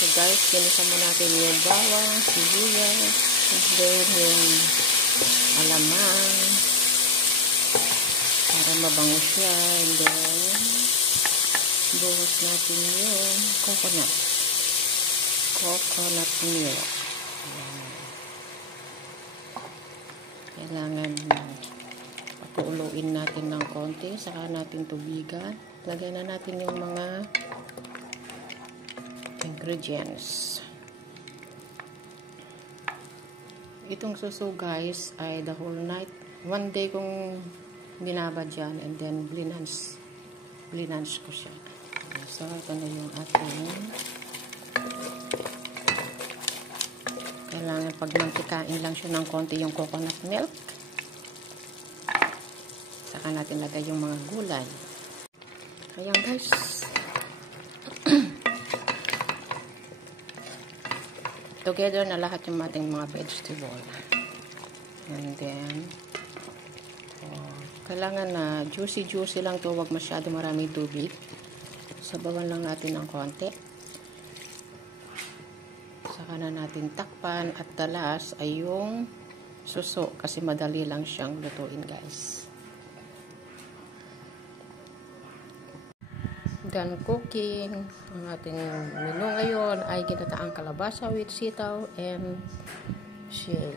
So guys, ginisa mo natin yung bawang, sibuyas, and then yung alamang para mabango siya, and then buhos natin yung coconut milk. Kailangan pakuluin natin ng konti, saka natin tubigan. Lagyan na natin yung mga ingredients. Itong suso guys ay the whole night, one day kong binabad yan, and then blinance ko siya. So ito na yung ating kailangan pagmantikain lang siya ng konti yung coconut milk, saka natin lagay yung mga gulay. Ayan guys. Together na lahat yung ating mga vegetable. And then, kailangan na juicy lang to, wag masyado maraming tubig. Sabawan lang natin ng konti. Saka na natin takpan at talas ay yung suso kasi madali lang siyang lutuin guys. Done cooking. Ang ating menu ngayon ay ginataang kalabasa with sitaw and shell.